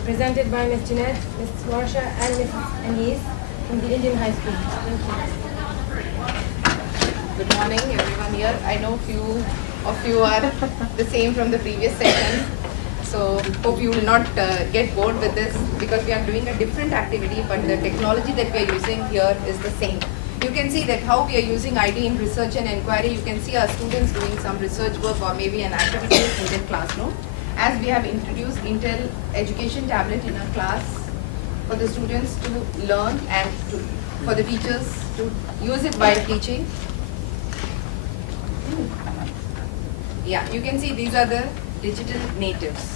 presented by Ms. Jeanette, Ms. Marsha, and Ms. Anise from the Indian High School. Thank you. Good morning, everyone here. I know few of you are the same from the previous session. So hope you will not get bored with this because we are doing a different activity, but the technology that we are using here is the same. You can see that how we are using IT in research and inquiry. You can see our students doing some research work or maybe an activity in their classroom. As we have introduced Intel Education Tablet in our class for the students to learn and for the teachers to use it while teaching. Yeah, you can see these are the digital natives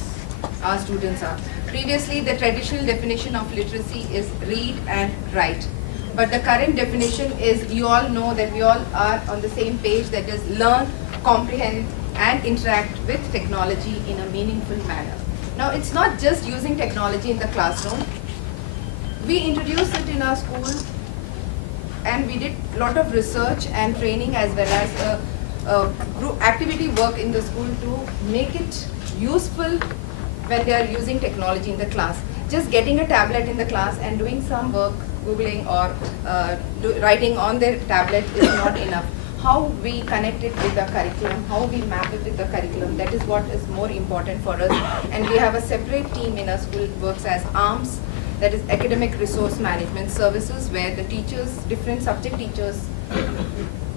our students are. Previously, the traditional definition of literacy is read and write. But the current definition is, you all know that we all are on the same page, that is learn, comprehend and interact with technology in a meaningful manner. Now, it's not just using technology in the classroom. We introduced it in our school and we did a lot of research and training as well as group activity work in the school to make it useful when they are using technology in the class. Just getting a tablet in the class and doing some work, Googling or writing on their tablet is not enough. How we connect it with the curriculum, how we map it with the curriculum, that is what is more important for us. And we have a separate team in our school, works as ARMS, that is Academic Resource Management Services, where the teachers, different subject teachers,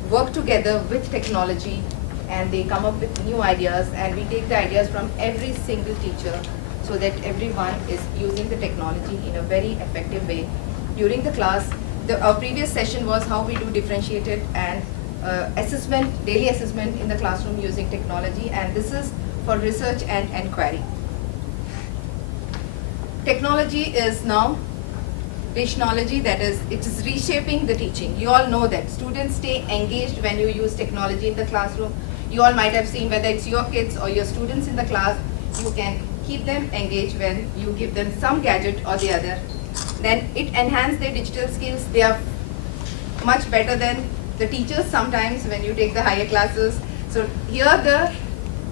work together with technology and they come up with new ideas, and we take the ideas from every single teacher so that everyone is using the technology in a very effective way. During the class, our previous session was how we do differentiated and assessment, daily assessment in the classroom using technology, and this is for research and inquiry. Technology is now technology, that is, it is reshaping the teaching. You all know that students stay engaged when you use technology in the classroom. You all might have seen, whether it's your kids or your students in the class, you can keep them engaged when you give them some gadget or the other. Then it enhances their digital skills. They are much better than the teachers sometimes when you take the higher classes. So here the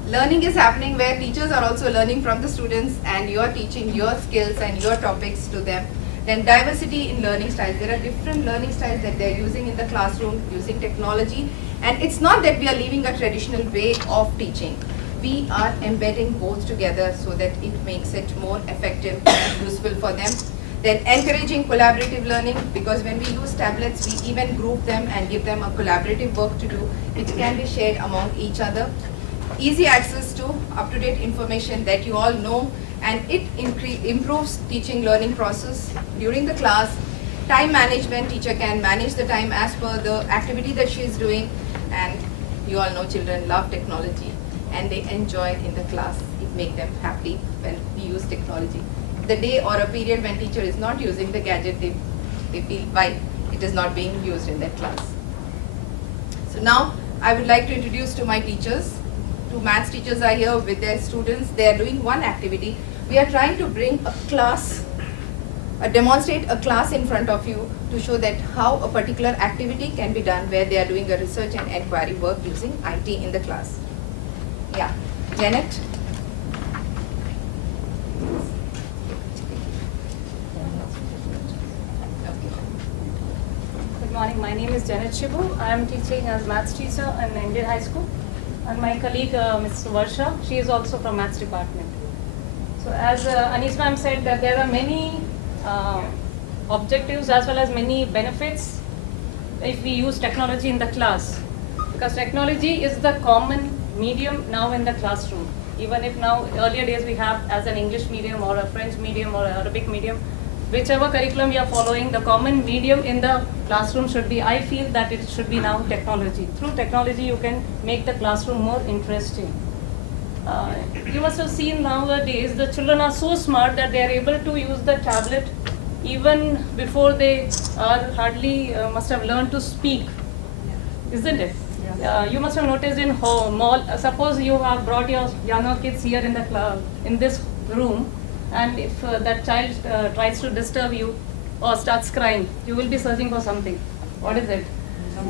learning is happening where teachers are also learning from the students and you are teaching your skills and your topics to them. Then diversity in learning styles. There are different learning styles that they are using in the classroom using technology. And it's not that we are leaving a traditional way of teaching. We are embedding both together so that it makes it more effective and useful for them. Then encouraging collaborative learning, because when we use tablets, we even group them and give them a collaborative work to do, which can be shared among each other. Easy access to up-to-date information that you all know, and it improves teaching learning process during the class. Time management, teacher can manage the time as per the activity that she is doing, and you all know children love technology and they enjoy it in the class. It makes them happy when we use technology. The day or a period when teacher is not using the gadget, they feel why it is not being used in that class. So now I would like to introduce to my teachers. Two maths teachers are here with their students. They are doing one activity. We are trying to bring a class, demonstrate a class in front of you to show that how a particular activity can be done where they are doing a research and inquiry work using IT in the class. Yeah, Janet. Good morning, my name is Janet Shibu. I am teaching as maths teacher in Indian High School. And my colleague, Ms. Varsha, she is also from maths department. So as Anis ma'am said, that there are many objectives as well as many benefits if we use technology in the class. Because technology is the common medium now in the classroom. Even if now, earlier days we have as an English medium or a French medium or an Arabic medium, whichever curriculum we are following, the common medium in the classroom should be, I feel that it should be now technology. Through technology, you can make the classroom more interesting. You must have seen nowadays, the children are so smart that they are able to use the tablet even before they are hardly must have learned to speak, isn't it? You must have noticed in mall, suppose you have brought your younger kids here in the club, in this room, and if that child tries to disturb you or starts crying, you will be searching for something. What is it?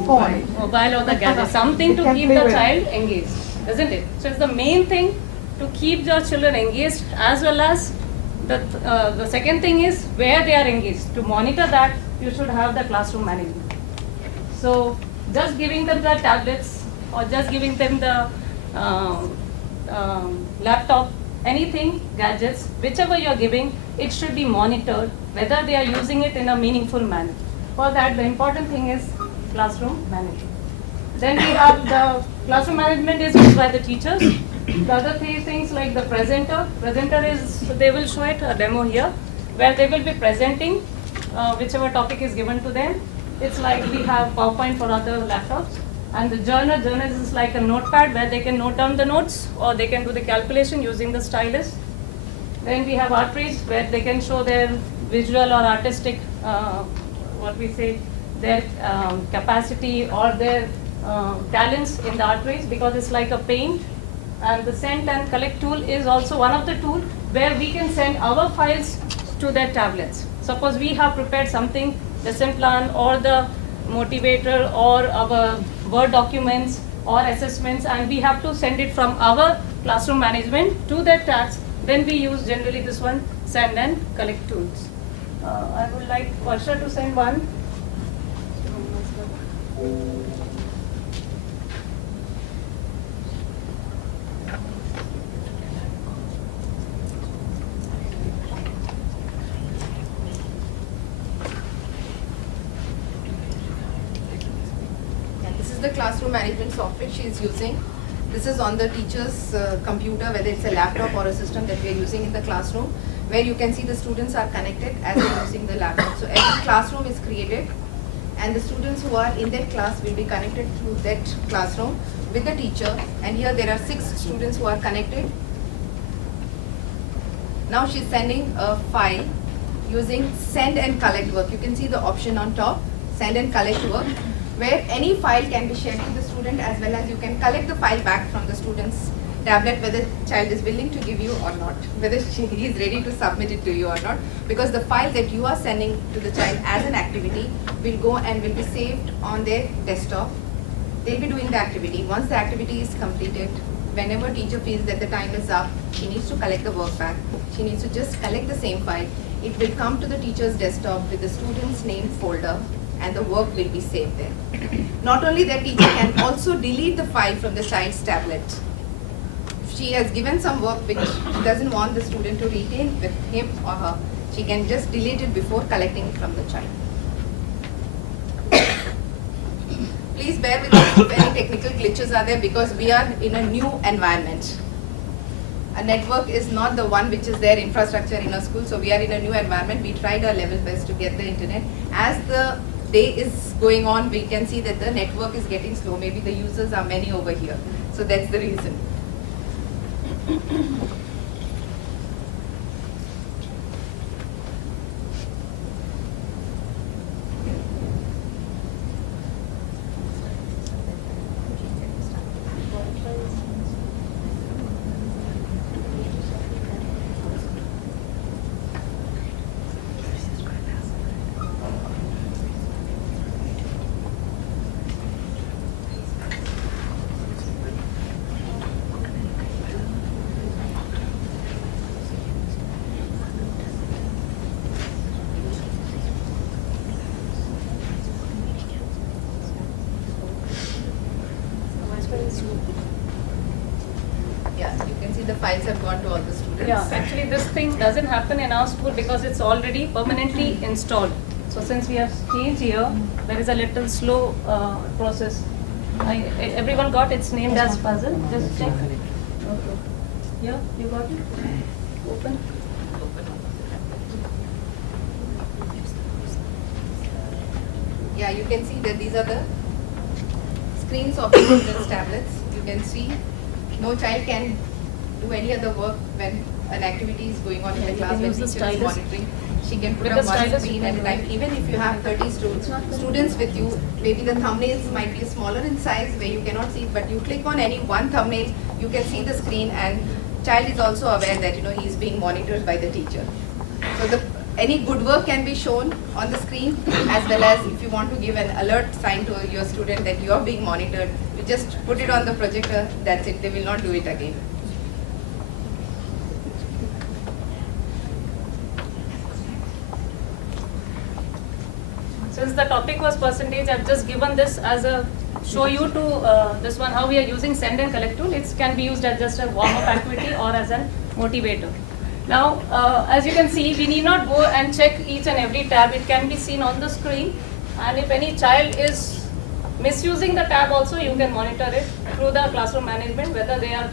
Phone. Mobile or the gadget, something to keep the child engaged, isn't it? So it's the main thing to keep your children engaged as well as The second thing is where they are engaged. To monitor that, you should have the classroom management. So just giving them the tablets or just giving them the laptop, anything, gadgets, whichever you are giving, it should be monitored whether they are using it in a meaningful manner. For that, the important thing is classroom management. Then we have the classroom management is used by the teachers. The other three things like the presenter. Presenter is, so they will show it a demo here, where they will be presenting whichever topic is given to them. It's like we have PowerPoint for other laptops. And the journal is like a notepad where they can note down the notes or they can do the calculation using the stylus. Then we have artries where they can show their visual or artistic, their capacity or their talents in the artries, because it's like a paint. And the send and collect tool is also one of the tools where we can send our files to their tablets. Suppose we have prepared something, lesson plan or the motivator or our Word documents or assessments, and we have to send it from our classroom management to their tabs. Then we use generally this one, send and collect tools. I would like Varsha to send one. The classroom management software she is using. This is on the teacher's computer, whether it's a laptop or a system that we are using in the classroom, where you can see the students are connected as they're using the laptop. So every classroom is created and the students who are in that class will be connected through that classroom with the teacher. And here there are 6 students who are connected. Now she's sending a file using send and collect work. You can see the option on top, send and collect work, where any file can be shared to the student, as well as you can collect the file back from the student's tablet, whether the child is willing to give you or not, whether he is ready to submit it to you or not, because the file that you are sending to the child as an activity will go and will be saved on their desktop. They'll be doing the activity. Once the activity is completed, whenever teacher feels that the time is up, she needs to collect the work back. She needs to just collect the same file. It will come to the teacher's desktop with the student's name folder, and the work will be saved there. Not only that, teacher can also delete the file from the child's tablet. If she has given some work which she doesn't want the student to retain with him or her, she can just delete it before collecting it from the child. Please bear with us if any technical glitches are there, because we are in a new environment. A network is not the one which is their infrastructure in a school, so we are in a new environment. We tried our level best to get the internet. As the day is going on, we can see that the network is getting slow. Maybe the users are many over here. So that's the reason. Yeah, you can see the files have gone to all the students. Yeah, actually this thing doesn't happen in our school because it's already permanently installed. So since we have changed here, there is a little slow process. Everyone got its named as puzzle? Just check. Okay. Yeah, you got it? Open. Yeah, you can see that these are the screens of the children's tablets. You can see no child can do any other work when an activity is going on in the class, when teacher is monitoring. She can put up one screen at a time. Even if you have 30 students with you, maybe the thumbnails might be smaller in size where you cannot see, but you click on any one thumbnail, you can see the screen, and child is also aware that he is being monitored by the teacher. So any good work can be shown on the screen, as well as if you want to give an alert sign to your student that you are being monitored, you just put it on the projector, that's it, they will not do it again. since the topic was percentage, I've just given this as a show you to this one how we are using send and collect tool. It can be used as just a warm-up activity or as a motivator. Now, as you can see, we need not go and check each and every tab. It can be seen on the screen, and if any child is misusing the tab also, you can monitor it through the classroom management, whether they are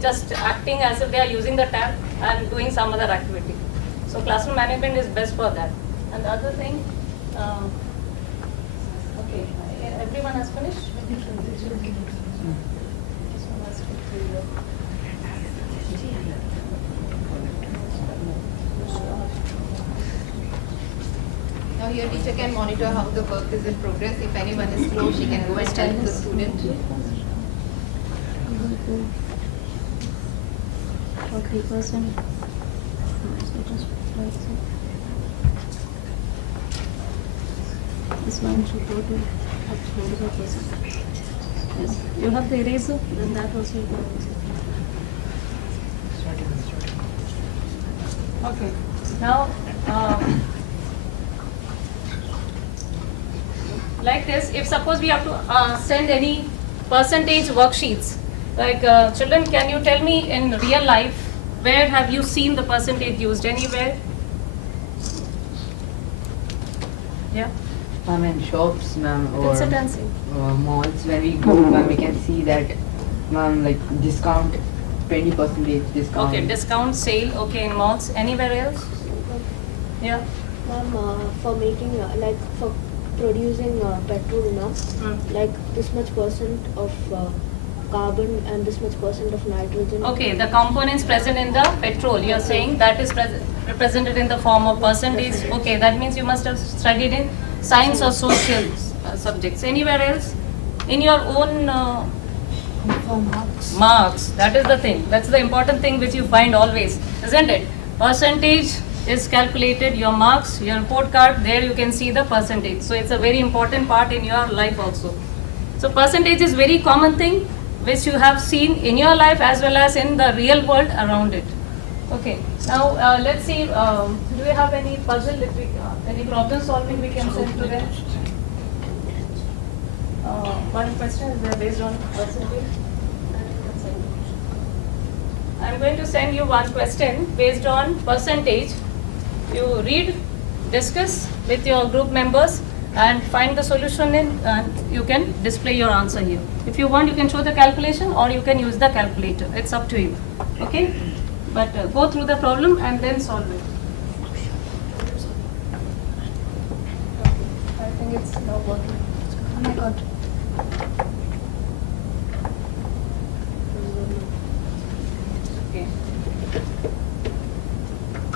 just acting as if they are using the tab and doing some other activity. So classroom management is best for that. And the other thing, okay, everyone has finished? Now your teacher can monitor how the work is in progress. If anyone is slow, she can go and help the student. 40%. This one should go to 45%. Yes. You have the eraser, then that also you can use it. Okay. Now, like this, if suppose we have to send any percentage worksheets, like children, can you tell me in real life, where have you seen the percentage used? Anywhere? Yeah. In shops, ma'am, or Consultancy. malls, when we go, ma'am, we can see that, ma'am, like discount, 20% discount. Okay, discount sale. Okay, in malls. Anywhere else? Yeah. Ma'am, for making like for producing petrol now, like this much percent of carbon and this much percent of nitrogen. Okay, the components present in the petrol, you are saying that is represented in the form of percentage. Okay, that means you must have studied in science or social subjects. Anywhere else? In your own marks. That is the thing. That's the important thing which you find always, isn't it? Percentage is calculated, your marks, your report card, there you can see the percentage. So it's a very important part in your life also. So percentage is very common thing which you have seen in your life as well as in the real world around it. Okay, now let's see, do we have any puzzle, any problem solving we can send to them? One question is there based on percentage. I'm going to send you one question based on percentage. You read, discuss with your group members and find the solution in, and you can display your answer here. If you want, you can show the calculation or you can use the calculator. It's up to you. Okay? But go through the problem and then solve it. I think it's now working. Oh my God. Okay.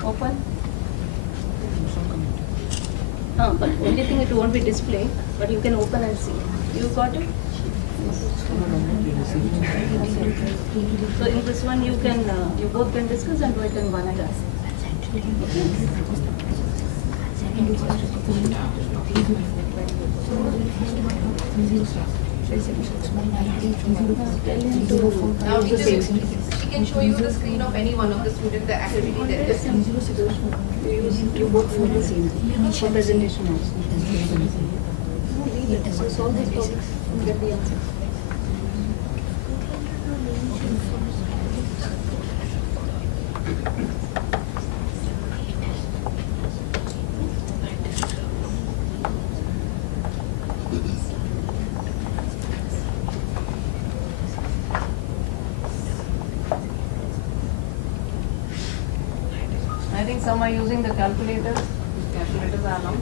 Open. But only thing it won't be displayed, but you can open and see. You got it? So in this one you can, you both can discuss and write in one class. Now teacher, she can show you the screen of any one of the students, the activity that is. You both for the same for presentation also. So solve this problem and get the answer. I think some are using the calculators. Calculators are allowed.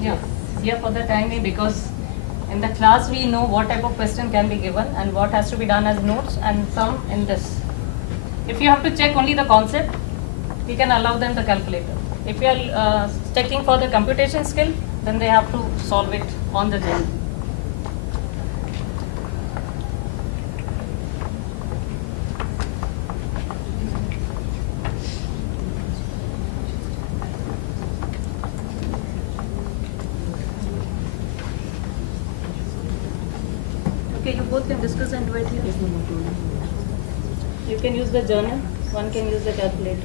Yeah, here for the time being, because in the class we know what type of question can be given and what has to be done as notes, and some in this. If you have to check only the concept, we can allow them the calculator. If you are checking for the computation skill, then they have to solve it on the journey. Okay, you both can discuss and write here. You can use the journal, one can use the calculator.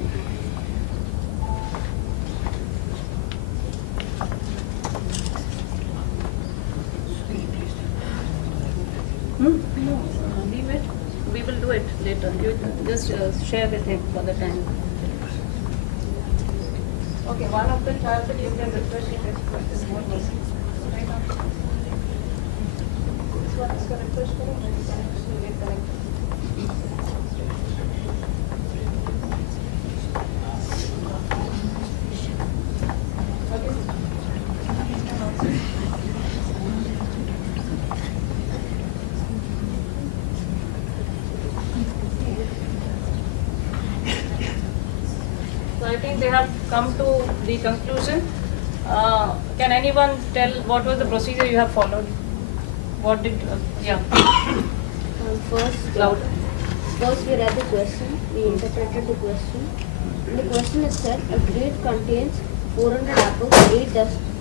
we will do it later. You just share with him for the time. Okay, one of the tabs you can refresh it is more person. This one is going to refresh करो, मैं भी connect get connected. So I think they have come to the conclusion. Can anyone tell what was the procedure you have followed? What did, yeah, First, louder. first we read the question, we interpreted the question. In the question it said, a grade contains 400 apples,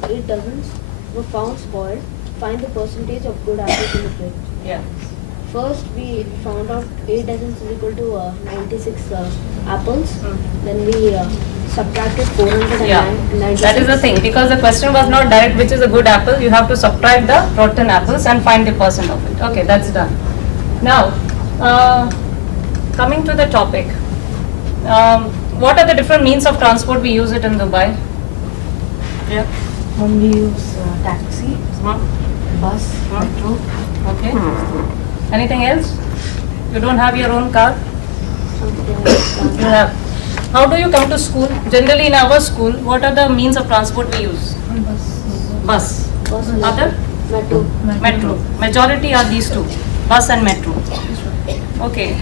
8 dozens were found spoiled. Find the percentage of good apples in the grade. Yeah. First we found out 8 dozens is equal to 96 apples. Then we subtracted 496. Yeah, that is the thing, because the question was not direct which is a good apple, you have to subtract the rotten apples and find the percent of it. Okay, that's done. Now, coming to the topic, what are the different means of transport we use it in Dubai? Yeah. We use taxi, bus, Huh? metro. Okay. Anything else? You don't have your own car? You have. How do you come to school? Generally in our school, what are the means of transport we use? Bus. Other? Metro. Metro. Majority are these two, bus and metro. Okay.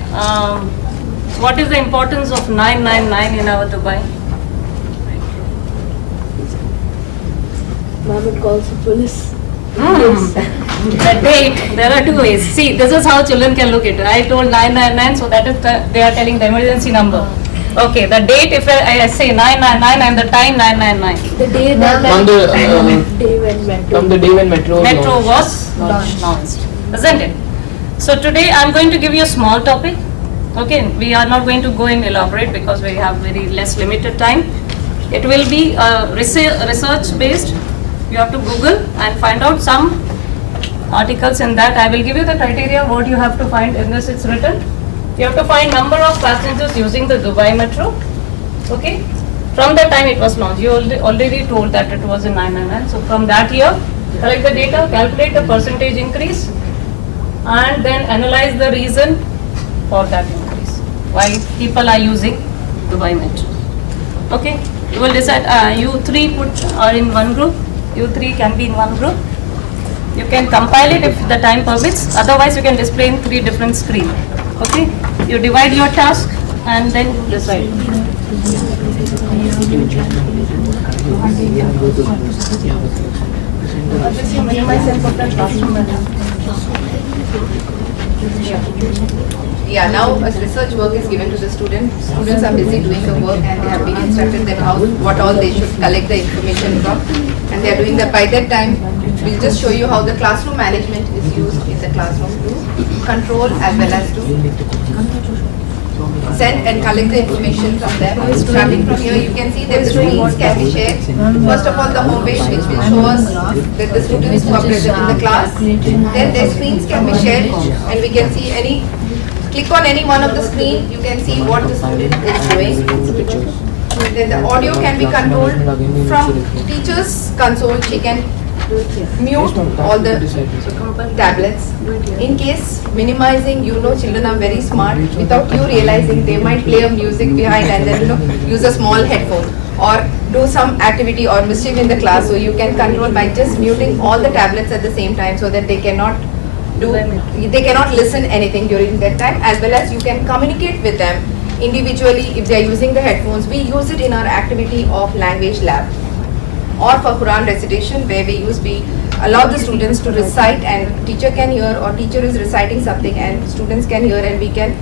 What is the importance of 999 in our Dubai? Mohammed calls the police. The date, there are two ways. See, this is how children can look at it. I told 999, so that is they are telling the emergency number. Okay, the date, if I say 999 and the time 999. The day that On the, day when metro. From the day when metro Metro launched. was launched, isn't it? So today I am going to give you a small topic. Okay, we are not going to go and elaborate because we have very less limited time. It will be research based. You have to Google and find out some articles in that. I will give you the criteria what you have to find in this. It's written. You have to find number of passengers using the Dubai Metro. Okay. From the time it was launched, you already told that it was in 999. So from that year, collect the data, calculate the percentage increase, and then analyze the reason for that increase. Why people are using Dubai Metro. Okay. You will decide. You three are in one group. You three can be in one group. You can compile it if the time permits. Otherwise, you can display in 3 different screens. Okay. You divide your task and then you decide. Yeah, now as research work is given to the students, students are busy doing the work and they have been instructed them what all they should collect the information from, and they are doing that. By that time, we'll just show you how the classroom management is used in the classroom to control as well as to send and collect the information from them. Starting from here, you can see that the screens can be shared. First of all, the home page which will show us that the students who are present in the class. Then their screens can be shared and we can see click on any one of the screen, you can see what the student is doing. Then the audio can be controlled from teacher's console. She can mute all the tablets. In case minimizing, children are very smart. Without you realizing, they might play a music behind and then use a small headphone or do some activity or mischief in the class. So you can control by just muting all the tablets at the same time so that they cannot listen anything during that time, as well as you can communicate with them individually if they are using the headphones. We use it in our activity of language lab or for Quran recitation, where we allow the students to recite and teacher can hear, or teacher is reciting something and students can hear, and we can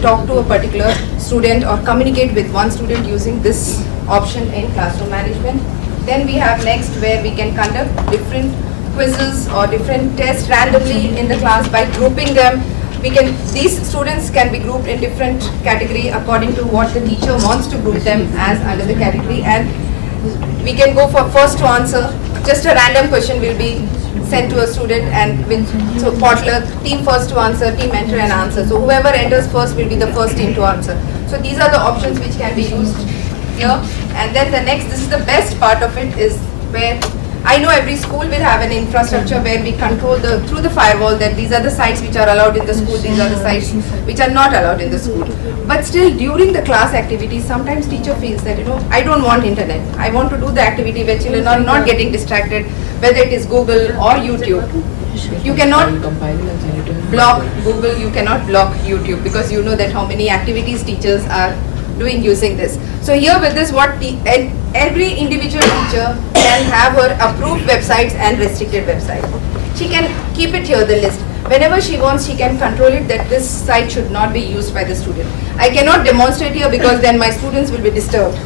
talk to a particular student or communicate with one student using this option in classroom management. Then we have next where we can conduct different quizzes or different tests randomly in the class by grouping them. These students can be grouped in different category according to what the teacher wants to group them as under the category, and we can go for first to answer. Just a random question will be sent to a student, and so potluck, team first to answer, team enter and answer. So whoever enters first will be the first team to answer. So these are the options which can be used here. And then the next, this is the best part of it, is where I know every school will have an infrastructure where we control through the firewall that these are the sites which are allowed in the school, these are the sites which are not allowed in the school. But still, during the class activities, sometimes teacher feels that, I don't want internet. I want to do the activity where children are not getting distracted, whether it is Google or YouTube. You cannot block Google, you cannot block YouTube, because you know that how many activities teachers are doing using this. So here with this, every individual teacher can have her approved websites and restricted websites. She can keep it here, the list. Whenever she wants, she can control it that this site should not be used by the student. I cannot demonstrate here because then my students will be disturbed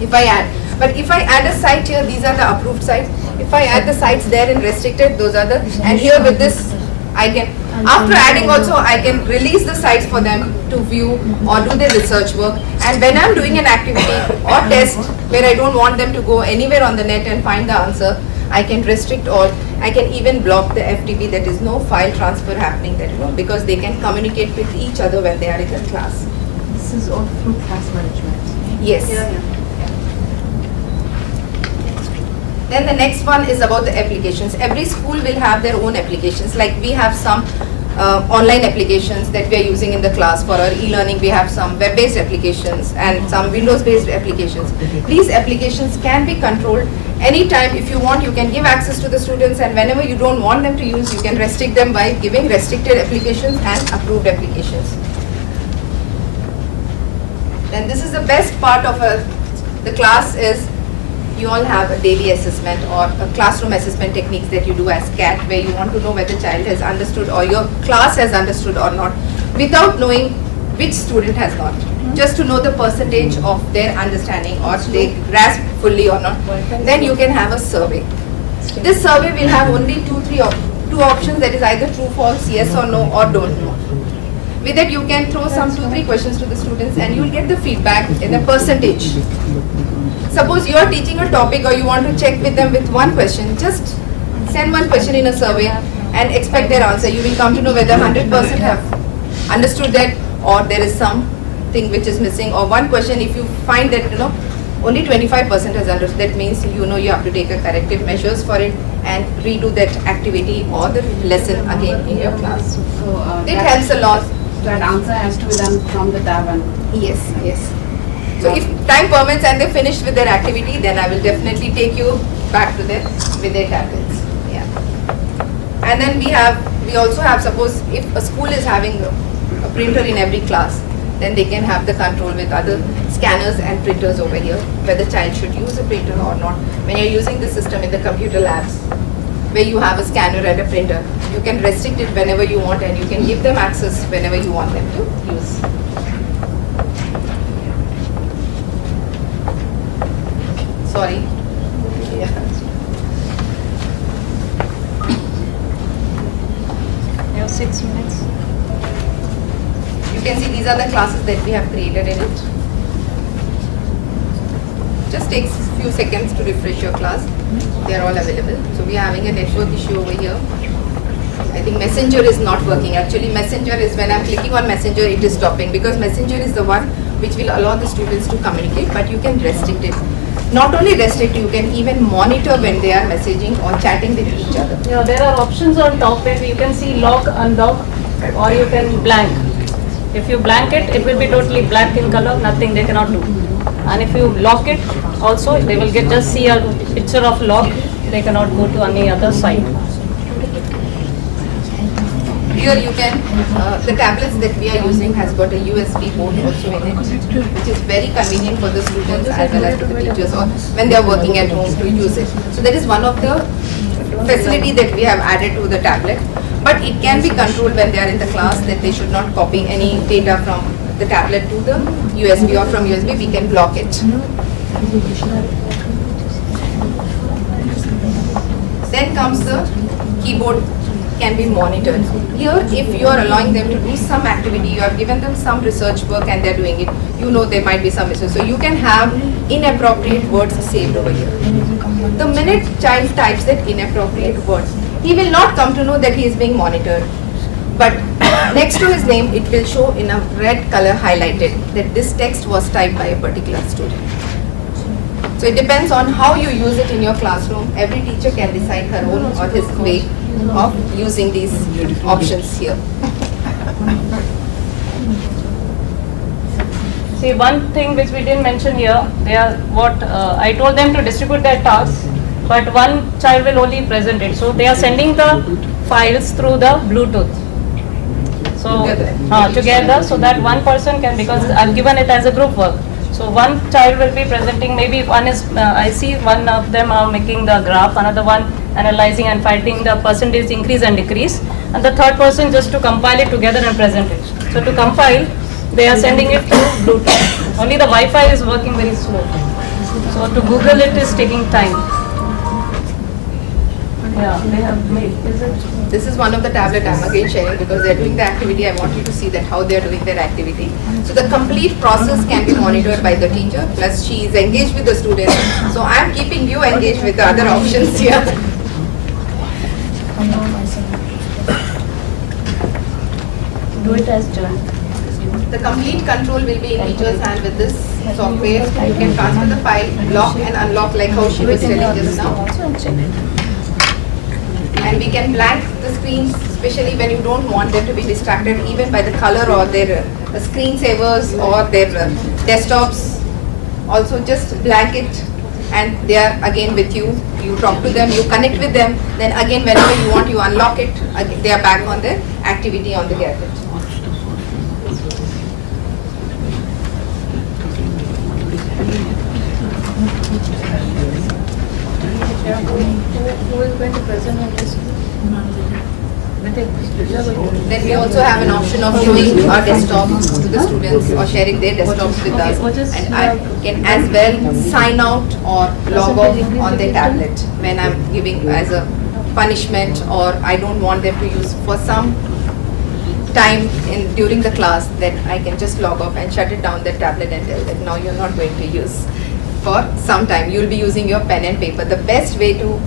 if I add. But if I add a site here, these are the approved sites. If I add the sites there in restricted, those are the, and here with this, I can, after adding also, I can release the sites for them to view or do their research work. And when I'm doing an activity or test where I don't want them to go anywhere on the net and find the answer, I can restrict all. I can even block the FTP, that is no file transfer happening there, because they can communicate with each other when they are in the class. This is all through class management. Yes. Then the next one is about the applications. Every school will have their own applications. Like we have some online applications that we are using in the class for our e-learning. We have some web-based applications and some Windows-based applications. These applications can be controlled anytime. If you want, you can give access to the students, and whenever you don't want them to use, you can restrict them by giving restricted applications and approved applications. Then this is the best part of the class is you all have a daily assessment or a classroom assessment techniques that you do as CAT, where you want to know whether the child has understood or your class has understood or not, without knowing which student has not. Just to know the percentage of their understanding or they grasp fully or not. Then you can have a survey. This survey will have only two options, that is either true, false, yes or no, or don't know. With that, you can throw some 2-3 questions to the students and you will get the feedback in a percentage. Suppose you are teaching a topic or you want to check with them with one question, just send one question in a survey and expect their answer. You will come to know whether 100% have understood that or there is something which is missing, or one question if you find that only 25% has understood, that means you have to take a corrective measures for it and redo that activity or the lesson again in your class. So It helps a lot. that answer has to be done from the tab and Yes, yes. So if time permits and they finish with their activity, then I will definitely take you back to them with their tablets. Yeah. And then we also have, suppose if a school is having a printer in every class, then they can have the control with other scanners and printers over here, whether the child should use a printer or not. When you're using the system in the computer labs, where you have a scanner and a printer, you can restrict it whenever you want and you can give them access whenever you want them to use. Sorry. Yeah. You have 6 minutes. You can see these are the classes that we have created in it. Just takes a few seconds to refresh your class. They are all available. So we are having a network issue over here. I think Messenger is not working. Actually, Messenger is when I'm clicking on Messenger, it is stopping, because Messenger is the one which will allow the students to communicate, but you can restrict it. Not only restrict, you can even monitor when they are messaging or chatting with each other. Yeah, there are options on top where you can see lock, unlock, or you can blank. If you blank it, it will be totally black in color, nothing they cannot do. And if you lock it, also they will just see a picture of lock, they cannot go to any other site. Here you can, the tablets that we are using has got a USB port also in it, which is very convenient for the students as well as for the teachers, or when they are working at home to use it. So that is one of the facility that we have added to the tablet. But it can be controlled when they are in the class that they should not copy any data from the tablet to the USB, or from USB we can block it. Then comes the keyboard can be monitored. Here, if you are allowing them to do some activity, you have given them some research work and they are doing it, there might be some mistakes. So you can have inappropriate words saved over here. The minute child types that inappropriate words, he will not come to know that he is being monitored. But next to his name, it will show in a red color highlighted that this text was typed by a particular student. So it depends on how you use it in your classroom. Every teacher can decide her own or his way of using these options here. See, one thing which we didn't mention here, they are what I told them to distribute their tasks, but one child will only present it. So they are sending the files through the Bluetooth. So together, so that one person can, because I've given it as a group work. So one child will be presenting, maybe one is, I see one of them are making the graph, another one analyzing and finding the percentage increase and decrease, and the third person just to compile it together and present it. So to compile, they are sending it through Bluetooth. Only the Wi-Fi is working very slow. So to Google it is taking time. Yeah, they have made, is it? This is one of the tablet I'm again sharing because they're doing the activity. I want you to see that how they're doing their activity. So the complete process can be monitored by the teacher, plus she is engaged with the student. So I'm keeping you engaged with the other options here. Do it as joint. The complete control will be in teacher's hand with this software. You can transfer the file, lock and unlock like how she was telling just now. And we can blank the screens, especially when you don't want them to be distracted even by the color or their screensavers or their desktops. Also just blank it and they are again with you. You talk to them, you connect with them, then again whenever you want you unlock it, again, they are back on their activity on the gadget. Who is going to present on this? Then we also have an option of showing our desktop to the students or sharing their desktops with us. And I can as well sign out or log off on their tablet when I'm giving as a punishment or I don't want them to use for some time during the class, then I can just log off and shut it down the tablet and tell them now you're not going to use for some time. You'll be using your pen and paper. The best way to,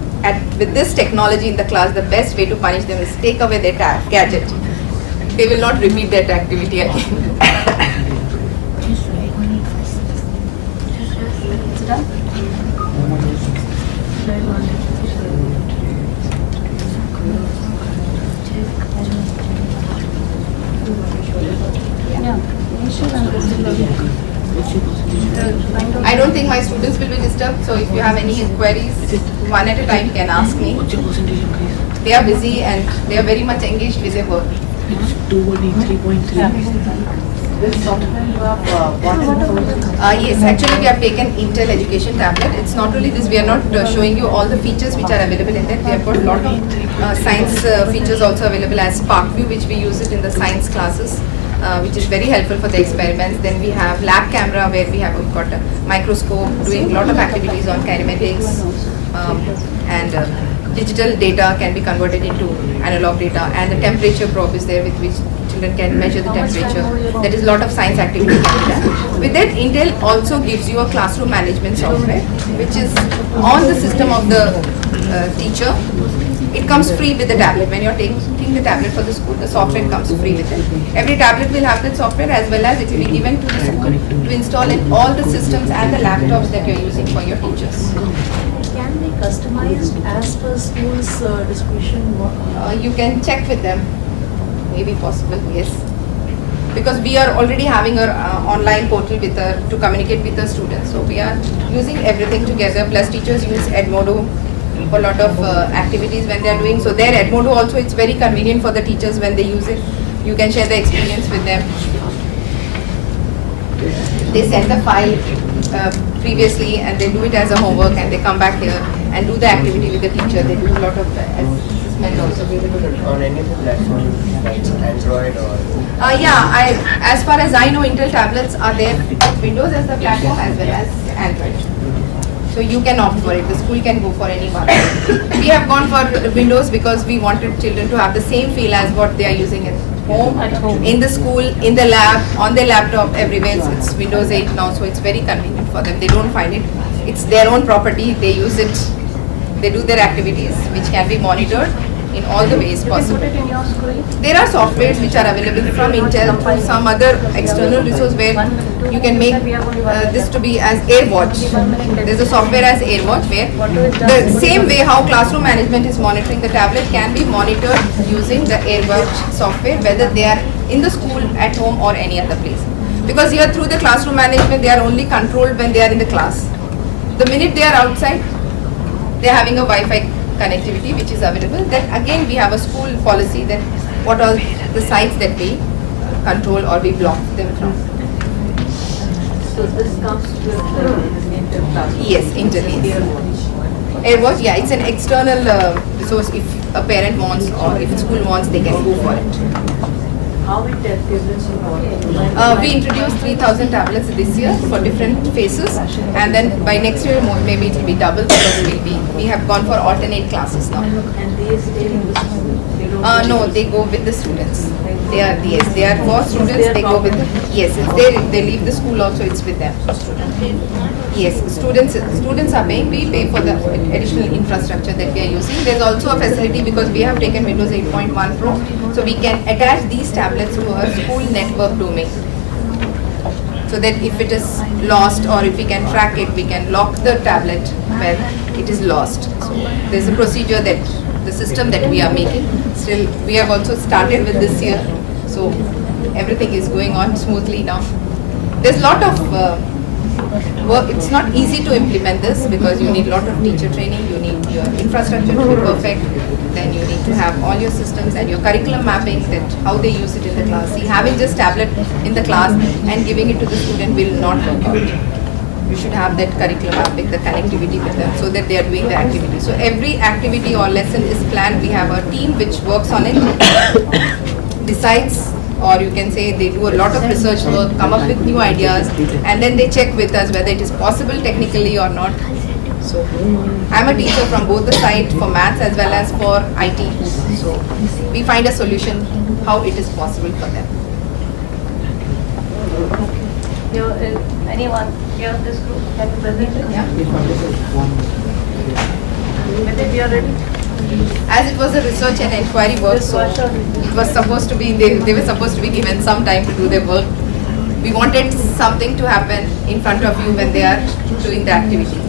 with this technology in the class, the best way to punish them is take away their gadget. They will not repeat that activity again. I don't think my students will be disturbed, so if you have any inquiries, one at a time you can ask me. They are busy and they are very much engaged with their work. It's 3.3. This software you have Yes, actually we have taken Intel Education tablet. It's not only this, we are not showing you all the features which are available in that. We have got a lot of science features also available as SparkView, which we use it in the science classes. Which is very helpful for the experiments. Then we have lab camera where we have got a microscope doing a lot of activities on kinematics and digital data can be converted into analog data, and the temperature probe is there with which children can measure the temperature. That is a lot of science activity can be done. With that, Intel also gives you a classroom management software which is on the system of the teacher. It comes free with the tablet. When you're taking the tablet for the school, the software comes free with it. Every tablet will have that software as well as it will be given to the school to install in all the systems and the laptops that you're using for your teachers. Can be customized as per school's discretion? You can check with them. Maybe possible, yes. Because we are already having our online portal with to communicate with the students. So we are using everything together. Plus teachers use Edmodo for a lot of activities when they are doing. So their Edmodo also, it's very convenient for the teachers when they use it. You can share the experience with them. They send the file previously and they do it as a homework and they come back here and do the activity with the teacher. They do a lot of assessment also. On any platform like Android or? As far as I know, Intel tablets are there with Windows as the platform as well as Android. So you can opt for it. The school can go for any one. We have gone for Windows because we wanted children to have the same feel as what they are using at home, in the school, in the lab, on their laptop, everywhere. It's Windows 8 now, so it's very convenient for them. They don't find it. It's their own property. They use it They do their activities, which can be monitored in all the ways possible. Put it in your screen. There are softwares which are available from Intel to some other external resource where you can make this to be as AirWatch. There's a software as AirWatch where the same way how classroom management is monitoring the tablet can be monitored using the AirWatch software, whether they are in the school, at home or any other place. Because here through the classroom management they are only controlled when they are in the class. The minute they are outside, they are having a Wi-Fi connectivity which is available. Then again we have a school policy that what are the sites that we control or we block them from. So this comes with Yes, internet. AirWatch, yeah, it's an external resource. If a parent wants or if school wants, they can go for it. how it is We introduced 3,000 tablets this year for different phases, and then by next year maybe it will be double because we have gone for alternate classes now. and they stay in the school. They don't No, they go with the students. They are for students. They go with yes. If they leave the school also, it's with them. Yes, students are paying. We pay for the additional infrastructure that we are using. There's also a facility because we have taken Windows 8.1 Pro, so we can attach these tablets to our school network domain. So that if it is lost or if we can track it, we can lock the tablet when it is lost. So there's a procedure that the system that we are making. Still, we have also started with this year, so everything is going on smoothly now. There's a lot of work. It's not easy to implement this because you need a lot of teacher training, you need your infrastructure to be perfect, then you need to have all your systems and your curriculum mapping, that how they use it in the class. See, having just tablet in the class and giving it to the student will not work out. You should have that curriculum mapping, the connectivity with them so that they are doing the activity. So every activity or lesson is planned. We have a team which works on it, decides, or you can say they do a lot of research work, come up with new ideas, and then they check with us whether it is possible technically or not. So I'm a teacher from both the side, for maths as well as for IT. So we find a solution how it is possible for them. Anyone here in this group can you present it? Yeah. Whether we are ready? As it was a research and inquiry work, so it was supposed to be, they were supposed to be given some time to do their work. We wanted something to happen in front of you when they are doing the activity,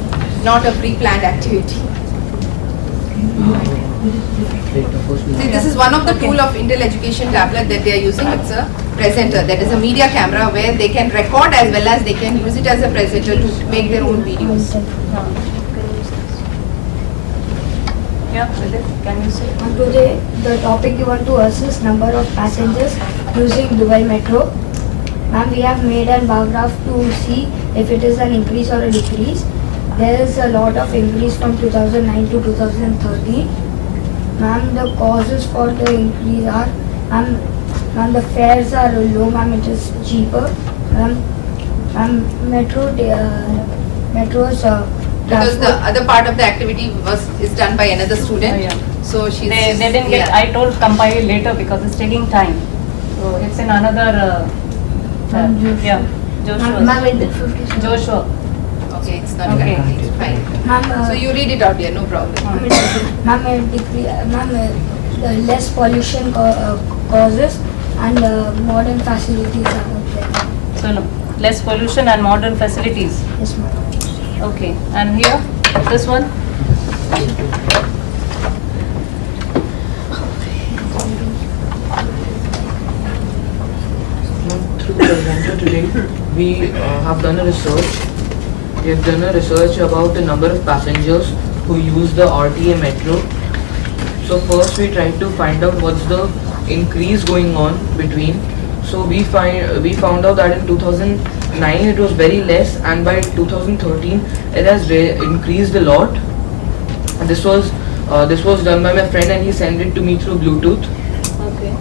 not a pre-planned activity. See, this is one of the tool of Intel Education tablet that they are using. It's a presenter, that is a media camera where they can record as well as they can use it as a presenter to make their own videos. Yeah, with it, can you say? Today, the topic given to us is number of passengers using Dubai Metro. Ma'am, we have made an bar graph to see if it is an increase or a decrease. There is a lot of increase from 2009 to 2013. Ma'am, the causes for the increase are, ma'am, the fares are low, ma'am, it is cheaper. Ma'am, Metro's Because the other part of the activity is done by another student. Oh, yeah. So she's They didn't get, yeah. I told compile later because it's taking time. So it's in another, yeah, Joshua. Joshua. Okay, it's not Okay. correct. It's fine. Ma'am, So you read it out here, no problem. the less pollution causes and modern facilities are out there. So no, less pollution and modern facilities. Yes, ma'am. Okay, and here, this one? Through the presenter today, we have done a research. We have done a research about the number of passengers who use the RTA metro. So first we tried to find out what's the increase going on between. So we found out that in 2009 it was very less, and by 2013 it has increased a lot. And this was done by my friend, and he sent it to me through Bluetooth. Okay.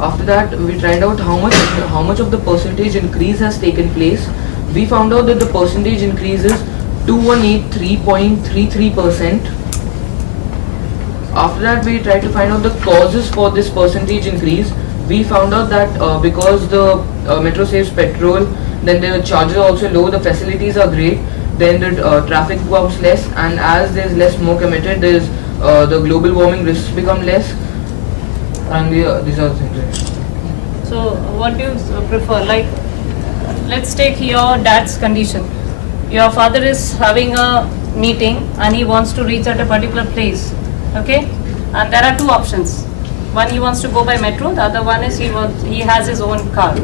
After that, we tried out how much of the percentage increase has taken place. We found out that the percentage increase is 2183.33%. After that, we tried to find out the causes for this percentage increase. We found out that because the metro saves petrol, then the charges are also low, the facilities are great. then the traffic becomes less, and as there's less smoke emitted, there's the global warming risks become less, and these are the things. So what do you prefer? Like, let's take your dad's condition. Your father is having a meeting and he wants to reach at a particular place, okay? And there are two options. One, he wants to go by metro. The other one is he has his own car,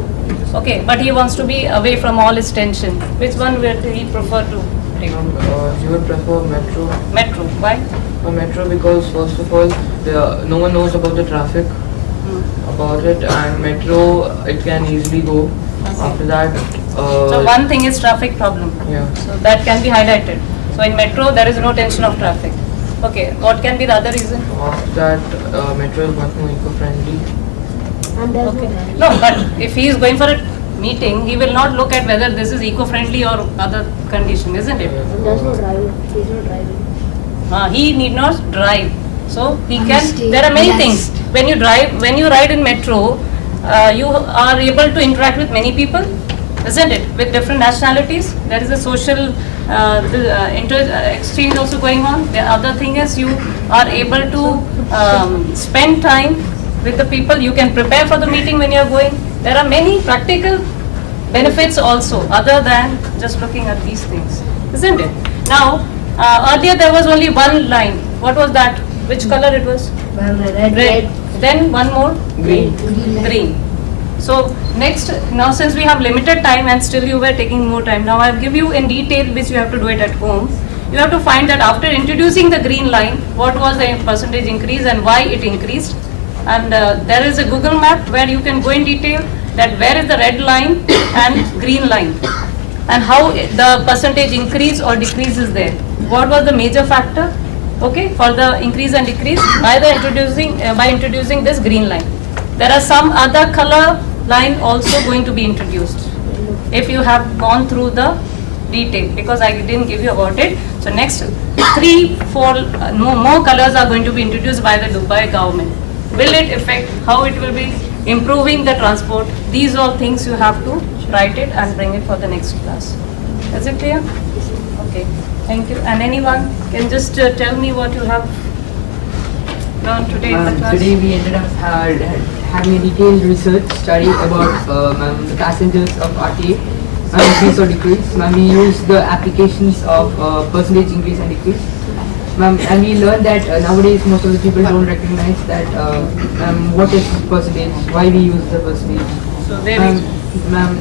okay? But he wants to be away from all his tension. Which one would he prefer to take? You would prefer metro? Metro. Why? Metro because first of all, no one knows about the traffic about it, and metro it can easily go. After that, So one thing is traffic problem. Yeah. So that can be highlighted. So in metro there is no tension of traffic. Okay. What can be the other reason? After that, metro is much more eco-friendly. And there's Okay. no No, but if he is going for a meeting, he will not look at whether this is eco-friendly or other condition, isn't it? and there's no driving. He's not driving. He need not drive. So he can. Stay There are many relaxed. things. When you drive, when you ride in metro, you are able to interact with many people, isn't it? With different nationalities. There is a social exchange also going on. The other thing is you are able to spend time with the people. You can prepare for the meeting when you are going. There are many practical benefits also, other than just looking at these things, isn't it? Now, earlier there was only one line. What was that? Which color it was? Red. Then one more? Green. Green. So next, now since we have limited time and still you were taking more time, now I'll give you in detail which you have to do it at home. You have to find that after introducing the green line, what was the percentage increase and why it increased. And there is a Google map where you can go in detail that where is the red line and green line and how the percentage increase or decrease is there. What was the major factor? Okay, for the increase and decrease by introducing this green line. There are some other color line also going to be introduced if you have gone through the detail, because I didn't give you about it. So next 3-4 more colors are going to be introduced by the Dubai government. Will it affect how it will be improving the transport? These all things you have to write it and bring it for the next class. Is it clear? Okay, thank you. And anyone can just tell me what you have learned today in the class? Today we ended up having a detailed research study about the passengers of RTA, increase or decrease. We used the applications of percentage increase and decrease. And we learned that nowadays most of the people don't recognize that what is percentage, why we use the percentage. So there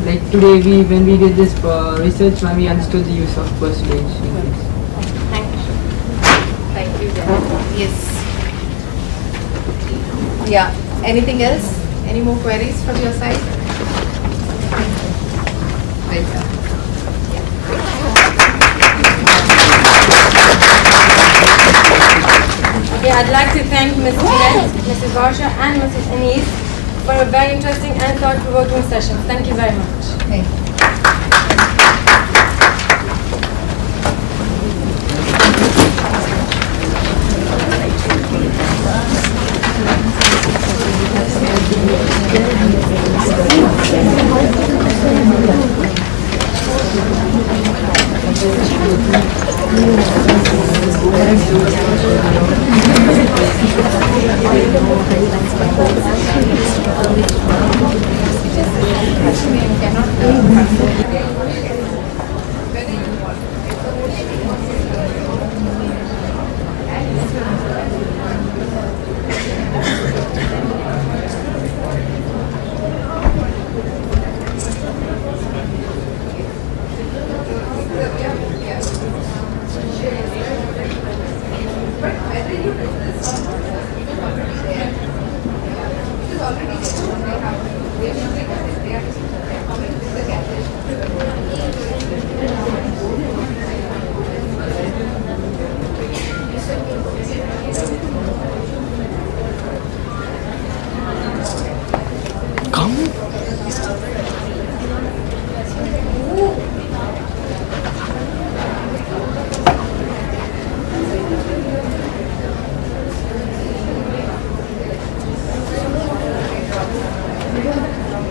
Like today when we did this research, we understood the use of percentage increase. Thank you. Thank you, Jen. Yes. Yeah. Anything else? Any more queries from your side? Right, sir. Okay, I'd like to thank Mrs. Glenn, Mrs. Barsha and Mrs. Anise for a very interesting and thought-provoking session. Thank you very much. Thank you.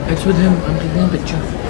It's with him. I'm taking a picture.